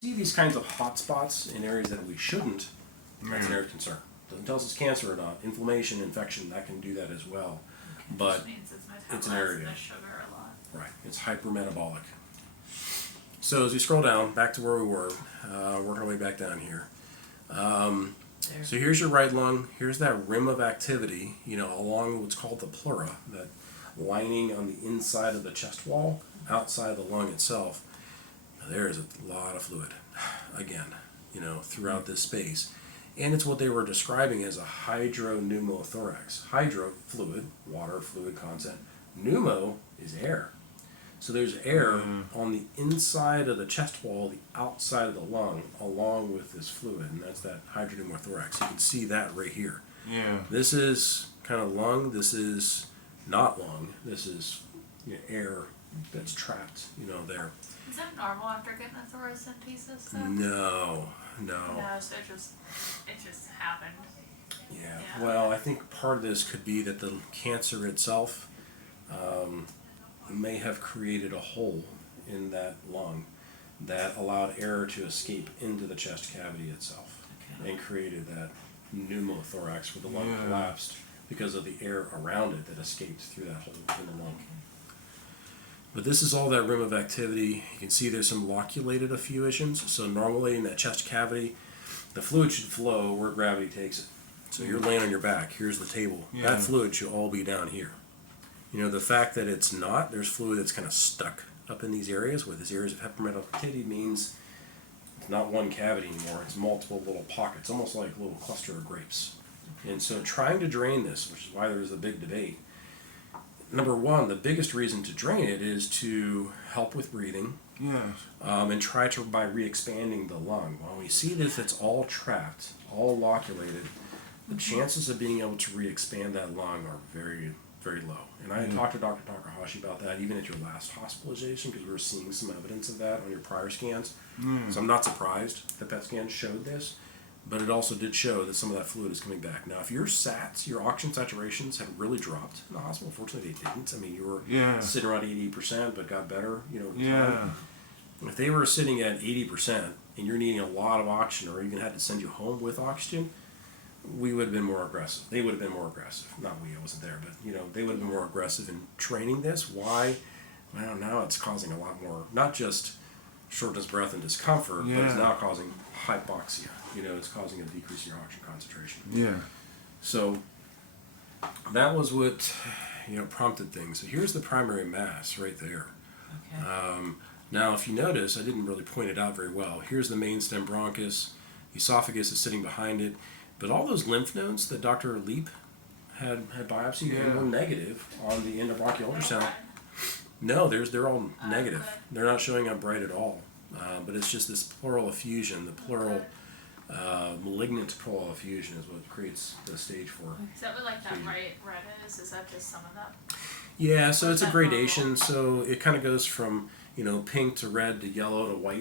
See these kinds of hot spots in areas that we shouldn't, that's an area of concern. Doesn't tell us it's cancer or not. Inflammation, infection, that can do that as well. But Which means it's an area. the sugar a lot. Right, it's hypermetabolic. So as we scroll down, back to where we were, working our way back down here. So here's your right lung. Here's that rim of activity, along what's called the pleura, that lining on the inside of the chest wall, outside the lung itself. Now, there's a lot of fluid, again, throughout this space. And it's what they were describing as a hydropneumothorax. Hydro, fluid, water, fluid content. Pneumo is air. So there's air on the inside of the chest wall, the outside of the lung, along with this fluid, and that's that hydropneumothorax. You can see that right here. Yeah. This is kind of lung. This is not lung. This is air that's trapped, there. Is that normal after getting a thoracentesis? No. No, so it just happened. Yeah. Well, I think part of this could be that the cancer itself may have created a hole in that lung that allowed air to escape into the chest cavity itself, and created that pneumothorax where the lung collapsed because of the air around it that escaped through that hole in the lung. But this is all that rim of activity. You can see there's some loculated effusions. So normally in that chest cavity, the fluid should flow where gravity takes it. So you're laying on your back. Here's the table. Yeah. That fluid should all be down here. The fact that it's not, there's fluid that's kind of stuck up in these areas, where these areas of hypermetabolic activity means it's not one cavity anymore. It's multiple little pockets, almost like a little cluster of grapes. And so trying to drain this, which is why there's a big debate, number one, the biggest reason to drain it is to help with breathing, and try to by re-expanding the lung. When we see this, it's all trapped, all loculated, the chances of being able to re-expand that lung are very, very low. And I had talked to Dr. Takahashi about that even at your last hospitalization, because we were seeing some evidence of that on your prior scans. So I'm not surprised that PET scan showed this, but it also did show that some of that fluid is coming back. Now, if your SATs, your oxygen saturations, had really dropped in the hospital, fortunately they didn't. I mean, you were sitting around 80%, but got better, time. If they were sitting at 80% and you're needing a lot of oxygen, or even had to send you home with oxygen, we would have been more aggressive. They would have been more aggressive. Not we, I wasn't there, but they would have been more aggressive in training this. Why? Well, now it's causing a lot more, not just shortness of breath and discomfort, but it's now causing hypoxia. It's causing a decrease in your oxygen concentration. Yeah. So that was what prompted things. So here's the primary mass right there. Okay. Now, if you notice, I didn't really point it out very well. Here's the main stem bronchus. Esophagus is sitting behind it. But all those lymph nodes that Dr. Leap had biopsy were negative on the endobronchial ultrasound. No, they're all negative. They're not showing up bright at all. But it's just this pleural effusion, the pleural malignant pleural effusion is what creates the stage 4. Is that what that bright red is? Is that just some of that? Yeah, so it's a gradation. So it kind of goes from pink to red to yellow to white.